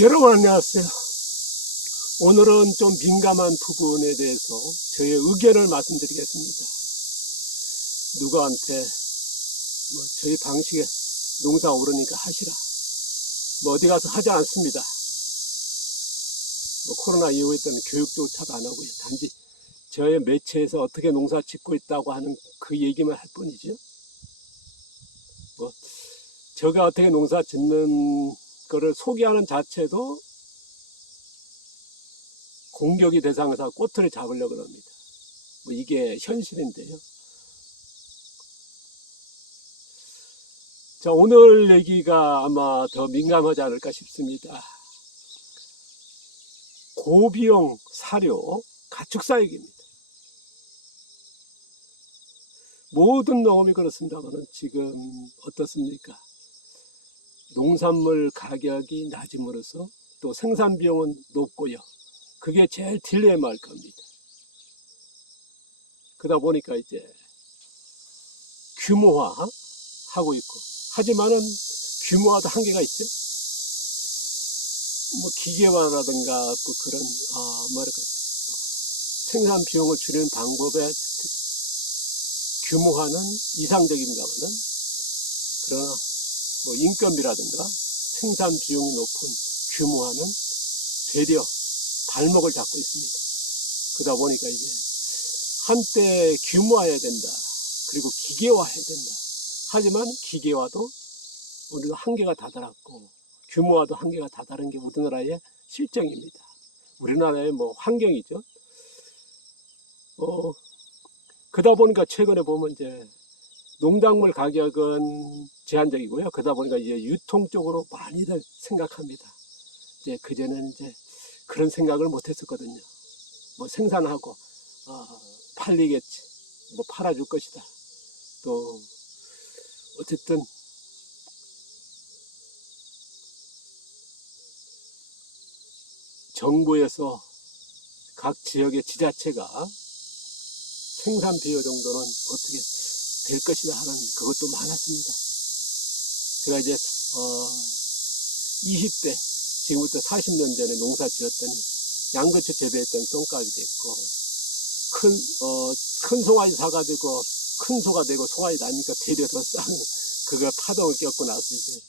여러분 안녕하세요. 오늘은 좀 민감한 부분에 대해서 저의 의견을 말씀드리겠습니다. 누구한테 저희 방식에 농사 오르니까 하시라, 어디 가서 하지 않습니다. 코로나 이후에 때는 교육조차도 안 하고요. 단지 저의 매체에서 어떻게 농사 짓고 있다고 하는 그 얘기만 할 뿐이죠. 제가 어떻게 농사 짓는 거를 소개하는 자체도 공격이 대상에서 꼬투리 잡으려고 합니다. 이게 현실인데요. 자, 오늘 얘기가 아마 더 민감하지 않을까 싶습니다. 고비용 사료 가축사육입니다. 모든 농업이 그렇습니다만 지금 어떻습니까? 농산물 가격이 낮음으로써 또 생산 비용은 높고요. 그게 제일 딜레마일 겁니다. 그러다 보니까 이제 규모화 하고 있고, 하지만은 규모화도 한계가 있죠. 기계화라든가 그런 생산 비용을 줄이는 방법의 규모화는 이상적입니다만은, 그러나 인건비라든가 생산 비용이 높은 규모화는 되려 발목을 잡고 있습니다. 그러다 보니까 이제 한때 규모화해야 된다, 그리고 기계화해야 된다. 하지만 기계화도 우리가 한계가 다다랐고 규모화도 한계가 다다른 게 우리나라의 실정입니다. 우리나라의 환경이죠. 그러다 보니까 최근에 보면 이제 농작물 가격은 제한적이고요. 그러다 보니까 이제 유통 쪽으로 많이들 생각합니다. 이제 그전에는 이제 그런 생각을 못 했었거든요. 생산하고 팔리겠지, 팔아줄 것이다. 또 어쨌든 정부에서 각 지역의 지자체가 생산 비용 정도는 어떻게 될 것이다 하는 그것도 많았습니다. 제가 이제 20대, 지금부터 40년 전에 농사 지었더니 양배추 재배했더니 똥값이 됐고, 큰 송아지 사가지고 큰 소가 되고 송아지 나니까 되려 더 싼 그거 파동을 겪고 나서 이제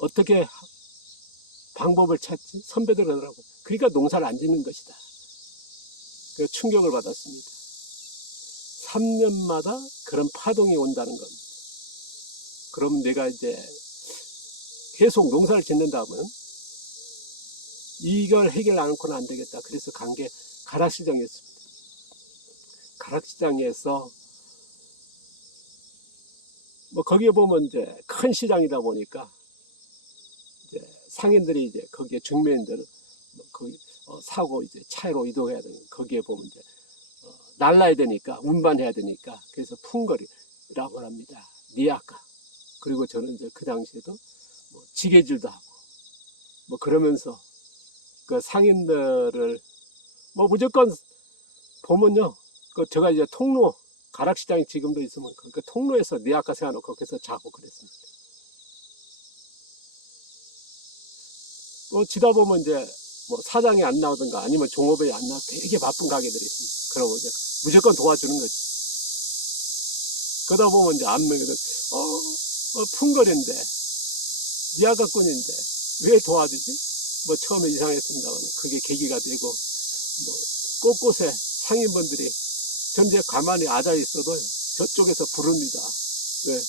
어떻게 방법을 찾지? 선배들 하더라고. 그러니까 농사를 안 짓는 것이다. 그래서 충격을 받았습니다. 3년마다 그런 파동이 온다는 겁니다. 그럼 내가 이제 계속 농사를 짓는다면 이걸 해결 안 하고는 안 되겠다. 그래서 간 게 가락시장이었습니다. 가락시장에서 거기에 보면 이제 큰 시장이다 보니까 이제 상인들이 이제 거기에 중매인들은 거기 사고 이제 차로 이동해야 되는, 거기에 보면 이제 날라야 되니까, 운반해야 되니까, 그래서 풍거리라고 합니다. 니아까. 그리고 저는 이제 그 당시에도 지게질도 하고 그러면서 그 상인들을 무조건 보면요, 제가 이제 통로, 가락시장이 지금도 있으면 그 통로에서 니아까 세워놓고 거기서 자고 그랬습니다. 지다 보면 이제 사장이 안 나오든가 아니면 종업원이 안 나와서 되게 바쁜 가게들이 있습니다. 그러면 이제 무조건 도와주는 거죠. 그러다 보면 이제 안명이들 풍거리인데, 니아까꾼인데 왜 도와주지? 처음에 이상했습니다만 그게 계기가 되고, 곳곳에 상인분들이 전제 가만히 앉아 있어도요, 저쪽에서 부릅니다. 왜?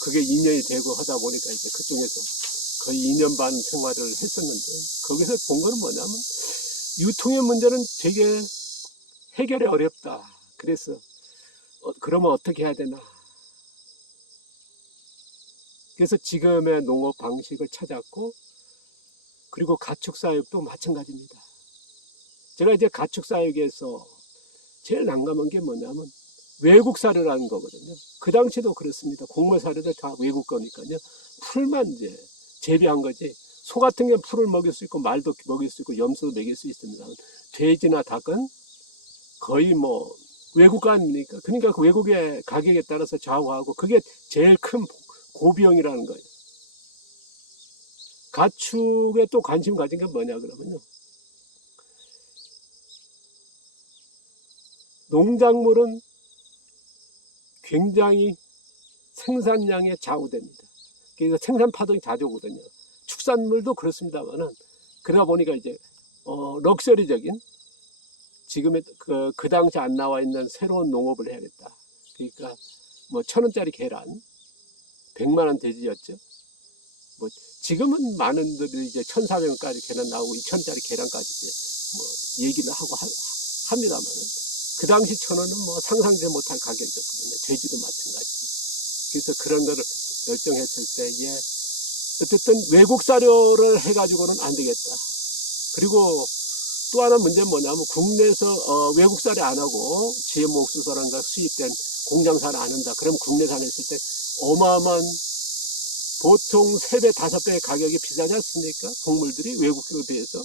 그게 인연이 되고 하다 보니까 이제 그쪽에서 거의 2년 반 생활을 했었는데요. 거기서 본 거는 뭐냐면 유통의 문제는 되게 해결이 어렵다. 그래서 그러면 어떻게 해야 되나. 그래서 지금의 농업 방식을 찾았고, 그리고 가축사육도 마찬가지입니다. 제가 이제 가축사육에서 제일 난감한 게 뭐냐면 외국 사료라는 거거든요. 그 당시도 그렇습니다. 곡물 사료도 다 외국 거니까요. 풀만 이제 재배한 거지. 소 같은 경우는 풀을 먹일 수 있고 말도 먹일 수 있고 염소도 먹일 수 있습니다. 돼지나 닭은 거의 외국가 아닙니까? 그러니까 그 외국의 가격에 따라서 좌우하고, 그게 제일 큰 고비용이라는 거예요. 가축에 또 관심 가진 게 뭐냐 그러면요. 농작물은 굉장히 생산량에 좌우됩니다. 그래서 생산 파동이 자주 오거든요. 축산물도 그렇습니다만은 그러다 보니까 이제 럭셔리적인 지금의 그 당시 안 나와 있는 새로운 농업을 해야겠다. 그러니까 뭐 1,000원짜리 계란 100만 원 돼지였죠. 뭐 지금은 많은 분들이 이제 1,400원까지 계란 나오고 2,000원짜리 계란까지 이제 뭐 얘기를 하고 합니다만은 그 당시 1,000원은 뭐 상상도 못할 가격이었거든요. 돼지도 마찬가지. 그래서 그런 거를 결정했을 때에 어쨌든 외국 사료를 해가지고는 안 되겠다. 그리고 또 하나 문제는 뭐냐면 국내에서 외국 사료 안 하고 GMO 옥수수라든가 수입된 공장사를 안 한다. 그럼 국내산에 있을 때 어마어마한 보통 3배, 5배의 가격이 비싸지 않습니까? 곡물들이 외국에 비해서.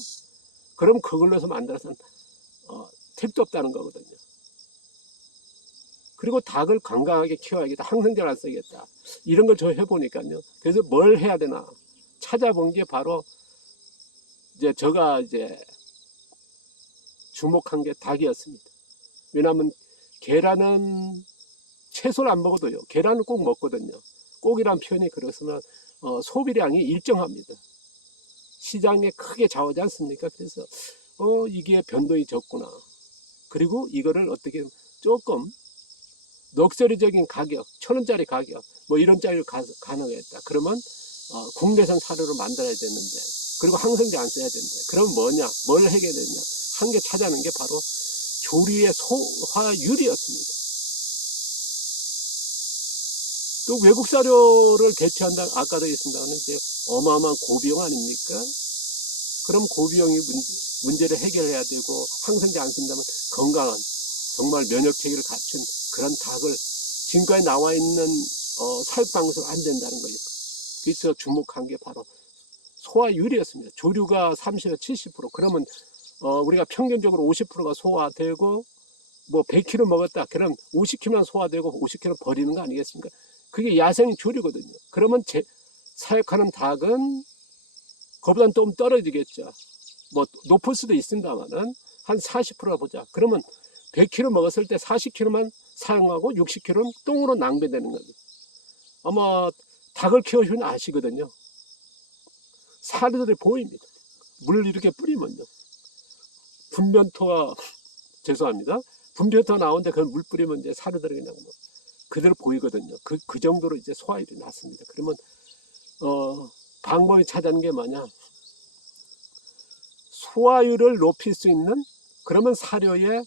그럼 그걸로 해서 만들어서는 택도 없다는 거거든요. 그리고 닭을 건강하게 키워야겠다. 항생제를 안 써야겠다. 이런 걸 저 해보니까요. 그래서 뭘 해야 되나 찾아본 게 바로 이제 제가 이제 주목한 게 닭이었습니다. 왜냐하면 계란은 채소를 안 먹어도요. 계란은 꼭 먹거든요. 꼭이란 표현이 그렇으면 소비량이 일정합니다. 시장에 크게 좌우하지 않습니까? 그래서 이게 변동이 적구나. 그리고 이거를 어떻게 조금 럭셔리적인 가격, 1,000원짜리 가격, 뭐 이런 짜리로 가능했다. 그러면 국내산 사료를 만들어야 되는데, 그리고 항생제 안 써야 되는데, 그럼 뭐냐? 뭘 해결해야 되냐? 한 개 찾아낸 게 바로 조리의 소화율이었습니다. 또 외국 사료를 대체한다, 아까도 했습니다만 이제 어마어마한 고비용 아닙니까? 그럼 고비용이 문제를 해결해야 되고 항생제 안 쓴다면 건강한 정말 면역 체계를 갖춘 그런 닭을 지금까지 나와 있는 사육 방식은 안 된다는 거예요. 그래서 주목한 게 바로 소화율이었습니다. 조류가 30에서 70%. 그러면 우리가 평균적으로 50%가 소화되고 뭐 100kg 먹었다. 그럼 50kg만 소화되고 50kg 버리는 거 아니겠습니까? 그게 야생 조류거든요. 그러면 사육하는 닭은 그보다는 좀 떨어지겠죠. 뭐 높을 수도 있습니다만은 한 40%가 보자. 그러면 100kg 먹었을 때 40kg만 사용하고 60kg는 똥으로 낭비되는 거죠. 아마 닭을 키우시면 아시거든요. 사료들이 보입니다. 물을 이렇게 뿌리면요. 분변토가 죄송합니다. 분변토 나오는데 그걸 물 뿌리면 이제 사료들이 그냥 뭐 그대로 보이거든요. 그 정도로 이제 소화율이 낮습니다. 그러면 방법이 찾아낸 게 뭐냐? 소화율을 높일 수 있는 그러면 사료의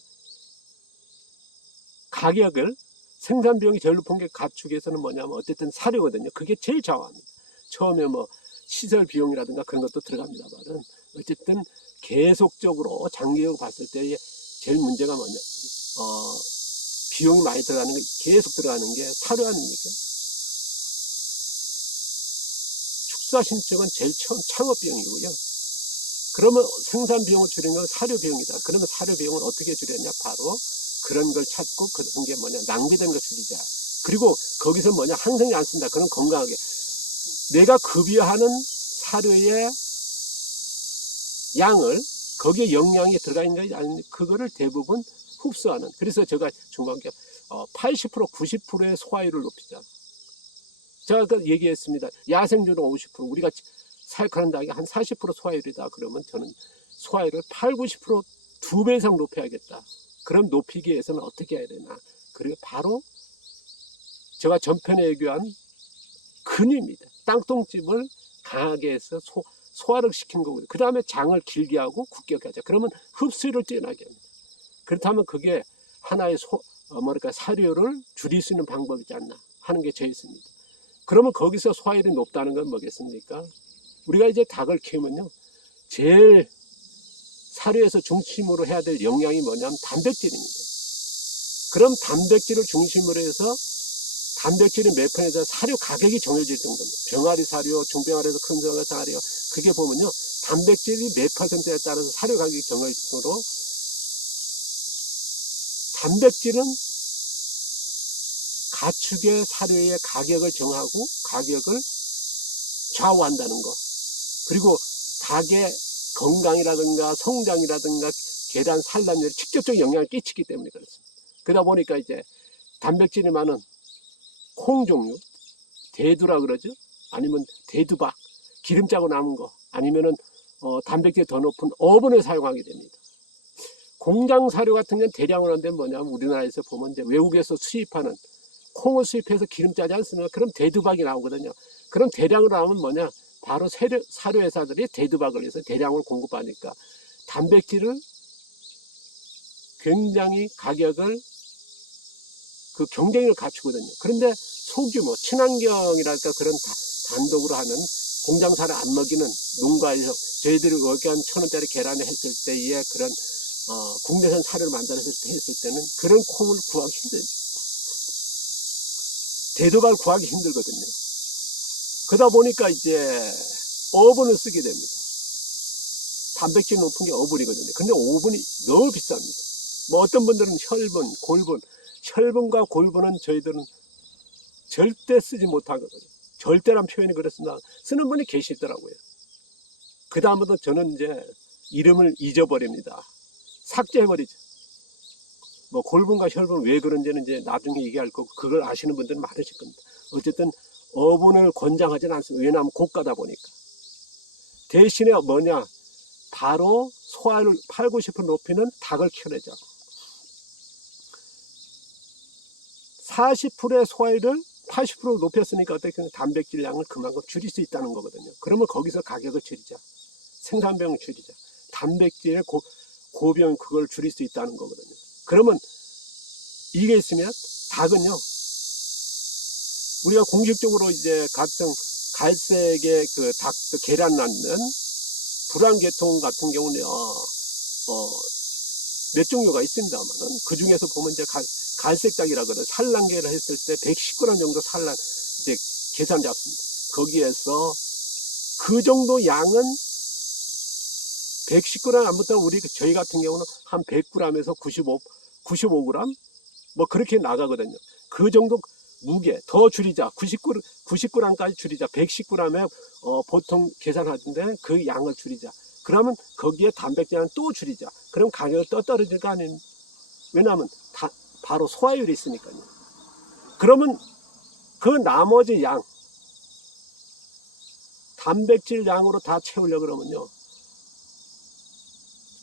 가격을 생산 비용이 제일 높은 게 가축에서는 뭐냐면 어쨌든 사료거든요. 그게 제일 저하합니다. 처음에 뭐 시설 비용이라든가 그런 것도 들어갑니다만은 어쨌든 계속적으로 장기적으로 봤을 때 제일 문제가 뭐냐? 비용이 많이 들어가는 게 계속 들어가는 게 사료 아닙니까? 축사 신청은 제일 처음 창업 비용이고요. 그러면 생산 비용을 줄이는 건 사료 비용이다. 그러면 사료 비용을 어떻게 줄였냐? 바로 그런 걸 찾고 그런 게 뭐냐? 낭비된 걸 줄이자. 그리고 거기서 뭐냐? 항생제 안 쓴다. 그럼 건강하게 내가 급여하는 사료의 양을 거기에 영양이 들어가 있는 게 아닌 그거를 대부분 흡수하는. 그래서 제가 중요한 게 80% 90%의 소화율을 높이자. 제가 아까 얘기했습니다. 야생주는 50% 우리가 사육하는 닭이 한 40% 소화율이다. 그러면 저는 소화율을 8, 90% 2배 이상 높여야겠다. 그럼 높이기 위해서는 어떻게 해야 되나? 그리고 바로 제가 전편에 얘기한 근위입니다. 땅콩집을 강하게 해서 소화를 시킨 거고요. 그 다음에 장을 길게 하고 굳게 하자. 그러면 흡수율을 뛰어나게 합니다. 그렇다면 그게 하나의 사료를 줄일 수 있는 방법이지 않나 하는 게 제 있습니다. 그러면 거기서 소화율이 높다는 건 뭐겠습니까? 우리가 이제 닭을 키우면요. 제일 사료에서 중심으로 해야 될 영양이 뭐냐면 단백질입니다. 그럼 단백질을 중심으로 해서 단백질이 몇 편에서 사료 가격이 정해질 정도입니다. 병아리 사료, 중병아리에서 큰 사료 그게 보면요. 단백질이 몇 퍼센트에 따라서 사료 가격이 정해질 정도로 단백질은 가축의 사료의 가격을 정하고 가격을 좌우한다는 거. 그리고 닭의 건강이라든가 성장이라든가 계란 산란율에 직접적인 영향을 끼치기 때문에 그렇습니다. 그러다 보니까 이제 단백질이 많은 콩 종류, 대두라 그러죠. 아니면 대두박, 기름 짜고 남은 거, 아니면은 단백질이 더 높은 어분을 사용하게 됩니다. 공장 사료 같은 건 대량으로 하는데 뭐냐면 우리나라에서 보면 이제 외국에서 수입하는 콩을 수입해서 기름 짜지 않습니까? 그럼 대두박이 나오거든요. 그럼 대량으로 나오면 뭐냐? 바로 사료 회사들이 대두박을 해서 대량으로 공급하니까 단백질을 굉장히 가격을 그 경쟁력을 갖추거든요. 그런데 소규모 친환경이랄까 그런 단독으로 하는 공장 사료 안 먹이는 농가에서 저희들이 여기 한 1,000원짜리 계란을 했을 때에 그런 국내산 사료를 만들었을 때 했을 때는 그런 콩을 구하기 힘들죠. 대두박을 구하기 힘들거든요. 그러다 보니까 이제 어분을 쓰게 됩니다. 단백질 높은 게 어분이거든요. 근데 어분이 너무 비쌉니다. 뭐 어떤 분들은 혈분, 골분, 혈분과 골분은 저희들은 절대 쓰지 못하거든요. 절대란 표현이 그렇습니다. 쓰는 분이 계시더라고요. 그 다음부터 저는 이제 이름을 잊어버립니다. 삭제해버리죠. 뭐 골분과 혈분 왜 그런지는 이제 나중에 얘기할 거고 그걸 아시는 분들은 많으실 겁니다. 어쨌든 어분을 권장하지는 않습니다. 왜냐하면 고가다 보니까. 대신에 뭐냐? 바로 소화를 8, 90% 높이는 닭을 키워내죠. 40%의 소화율을 80% 높였으니까 어떻게 단백질 양을 그만큼 줄일 수 있다는 거거든요. 그러면 거기서 가격을 줄이자. 생산비용을 줄이자. 단백질의 고비용 그걸 줄일 수 있다는 거거든요. 그러면 이게 있으면 닭은요. 우리가 공식적으로 이제 같은 갈색의 그 닭, 계란 낳는 불안계통 같은 경우는 몇 종류가 있습니다만은 그 중에서 보면 이제 갈색 닭이라 그러는 산란계를 했을 때 119g 정도 산란 이제 계산 잡습니다. 거기에서 그 정도 양은 119g 안 붙으면 저희 같은 경우는 한 100g에서 95g 뭐 그렇게 나가거든요. 그 정도 무게 더 줄이자. 99g까지 줄이자. 119g에 보통 계산하던데 그 양을 줄이자. 그러면 거기에 단백질은 또 줄이자. 그럼 가격이 또 떨어질 거 아닙니까? 왜냐하면 바로 소화율이 있으니까요. 그러면 그 나머지 양, 단백질 양으로 다 채우려고 그러면요.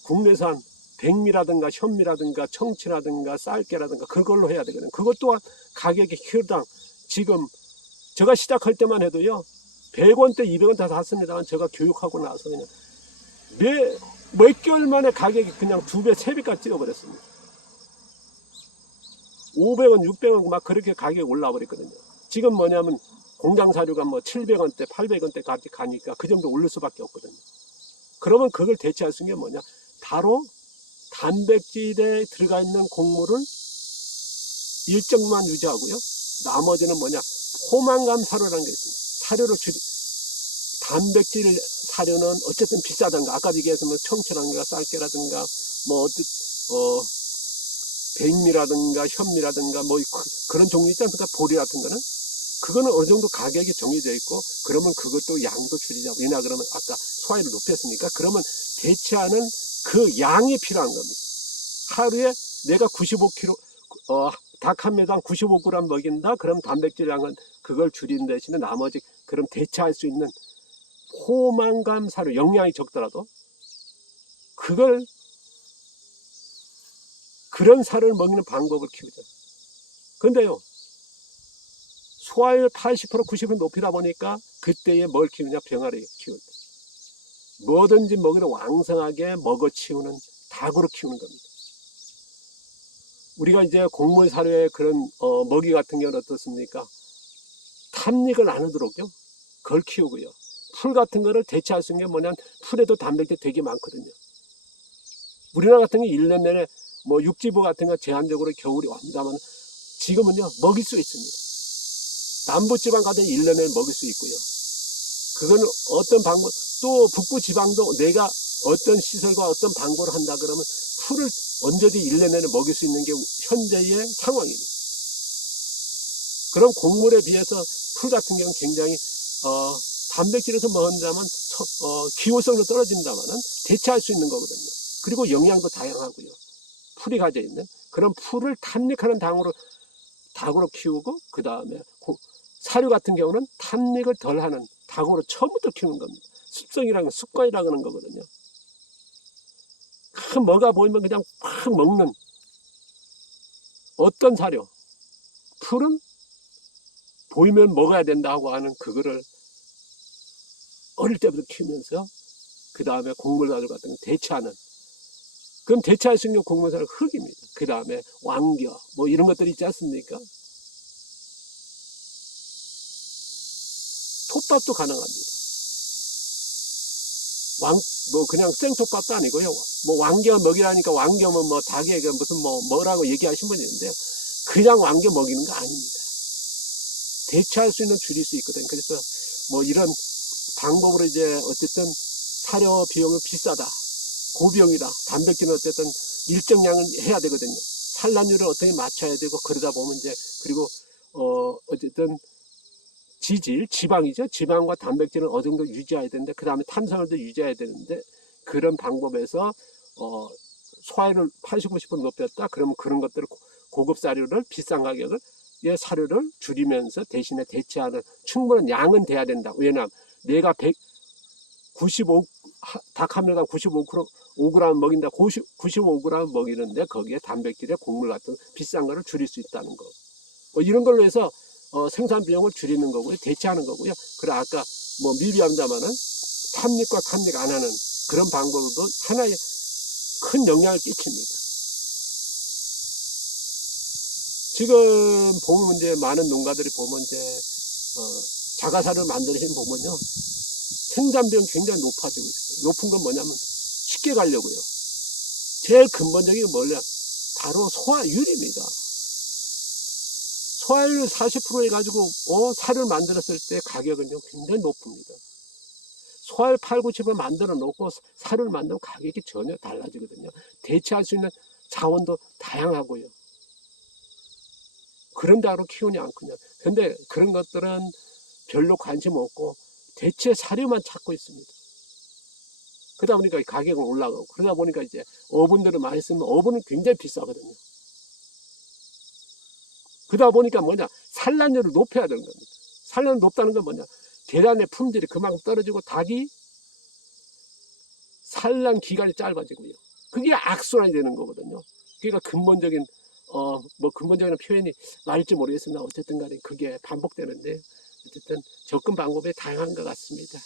국내산 백미라든가 현미라든가 청치라든가 쌀깨라든가 그걸로 해야 되거든요. 그것 또한 가격이 키로당 지금 제가 시작할 때만 해도요. 100원대, 200원 다 샀습니다만 제가 교육하고 나서 그냥 몇 개월 만에 가격이 그냥 2배, 3배까지 찍어버렸습니다. 500원, 600원 막 그렇게 가격이 올라 버렸거든요. 지금 뭐냐면 공장 사료가 뭐 700원대, 800원대까지 가니까 그 정도 올릴 수밖에 없거든요. 그러면 그걸 대체할 수 있는 게 뭐냐? 바로 단백질에 들어가 있는 곡물을 일정만 유지하고요. 나머지는 뭐냐? 포만감 사료라는 게 있습니다. 사료를 단백질 사료는 어쨌든 비싸던가 아까 얘기했지만 청초라든가 쌀깨라든가 뭐 백미라든가 현미라든가 뭐 그런 종류 있지 않습니까? 보리 같은 거는 그거는 어느 정도 가격이 정해져 있고 그러면 그것도 양도 줄이자. 왜냐 그러면 아까 소화율을 높였으니까 그러면 대체하는 그 양이 필요한 겁니다. 하루에 내가 95kg 닭 한 매당 95g 먹인다. 그럼 단백질 양은 그걸 줄이는 대신에 나머지 그럼 대체할 수 있는 포만감 사료 영양이 적더라도 그런 사료를 먹이는 방법을 키우자. 근데요. 소화율 80% 90% 높이다 보니까 그때에 뭘 키우냐? 병아리 키운다. 뭐든지 먹이를 왕성하게 먹어 치우는 닭으로 키우는 겁니다. 우리가 이제 곡물 사료의 그런 먹이 같은 경우는 어떻습니까? 탐닉을 안 하도록요. 그걸 키우고요. 풀 같은 거를 대체할 수 있는 게 뭐냐면 풀에도 단백질 되게 많거든요. 우리나라 같은 게 1년 내내 뭐 육지부 같은 거 제한적으로 겨울이 옵니다만 지금은요 먹일 수 있습니다. 남부지방 같은 1년 내내 먹일 수 있고요. 그거는 어떤 방법 또 북부지방도 내가 어떤 시설과 어떤 방법을 한다 그러면 풀을 언제든 1년 내내 먹일 수 있는 게 현재의 상황입니다. 그럼 곡물에 비해서 풀 같은 경우는 굉장히 단백질에서 먹는다면 기호성도 떨어진다면은 대체할 수 있는 거거든요. 그리고 영양도 다양하고요. 풀이 가져 있는 그런 풀을 탐닉하는 닭으로 키우고, 그 다음에 사료 같은 경우는 탐닉을 덜하는 닭으로 처음부터 키우는 겁니다. 습성이라는 습관이라고 하는 거거든요. 뭐가 보이면 그냥 팍 먹는 어떤 사료, 풀은 보이면 먹어야 된다고 하는 그거를 어릴 때부터 키우면서 그 다음에 곡물사료 같은 거 대체하는, 그럼 대체할 수 있는 곡물사료 흙입니다. 그 다음에 왕겨 뭐 이런 것들이 있지 않습니까? 톱밥도 가능합니다. 뭐 그냥 생톱밥도 아니고요. 뭐 왕겨 먹이라니까 왕겨면 뭐 닭에게 무슨 뭐라고 얘기하신 분이 있는데요. 그냥 왕겨 먹이는 거 아닙니다. 대체할 수 있는 줄일 수 있거든요. 그래서 뭐 이런 방법으로 이제 어쨌든 사료 비용이 비싸다, 고비용이다, 단백질은 어쨌든 일정량을 해야 되거든요. 산란율을 어떻게 맞춰야 되고, 그러다 보면 이제 그리고 어쨌든 지방이죠. 지방과 단백질은 어느 정도 유지해야 되는데, 그 다음에 탄수화물도 유지해야 되는데, 그런 방법에서 소화율을 80, 90% 높였다. 그러면 그런 것들을 고급 사료를 비싼 가격을 사료를 줄이면서 대신에 대체하는 충분한 양은 돼야 된다. 왜냐하면 내가 195 닭 한 마리당 95g 먹인다. 95g 먹이는데 거기에 단백질에 곡물 같은 비싼 거를 줄일 수 있다는 거. 뭐 이런 걸로 해서 생산 비용을 줄이는 거고요. 대체하는 거고요. 그리고 아까 뭐 미비합니다마는 탐닉과 탐닉 안 하는 그런 방법으로도 하나의 큰 영향을 끼칩니다. 지금 보면 이제 많은 농가들이 보면 이제 자가사를 만드는 보면요, 생산 비용 굉장히 높아지고 있어요. 높은 건 뭐냐면 쉽게 가려고요. 제일 근본적인 게 뭐냐? 바로 소화율입니다. 소화율 40% 해가지고 사료를 만들었을 때 가격은요 굉장히 높습니다. 소화율 8, 90% 만들어 놓고 사료를 만들면 가격이 전혀 달라지거든요. 대체할 수 있는 자원도 다양하고요. 그런 다로 키우냐 안 크냐. 근데 그런 것들은 별로 관심 없고 대체 사료만 찾고 있습니다. 그러다 보니까 가격은 올라가고, 그러다 보니까 이제 어분들을 많이 쓰면 어분은 굉장히 비싸거든요. 그러다 보니까 뭐냐, 산란율을 높여야 되는 겁니다. 산란이 높다는 건 뭐냐, 계란의 품질이 그만큼 떨어지고 닭이 산란 기간이 짧아지고요. 그게 악순환이 되는 거거든요. 그러니까 근본적인 뭐 근본적인 표현이 맞을지 모르겠습니다. 어쨌든 간에 그게 반복되는데, 어쨌든 접근 방법이 다양한 것 같습니다.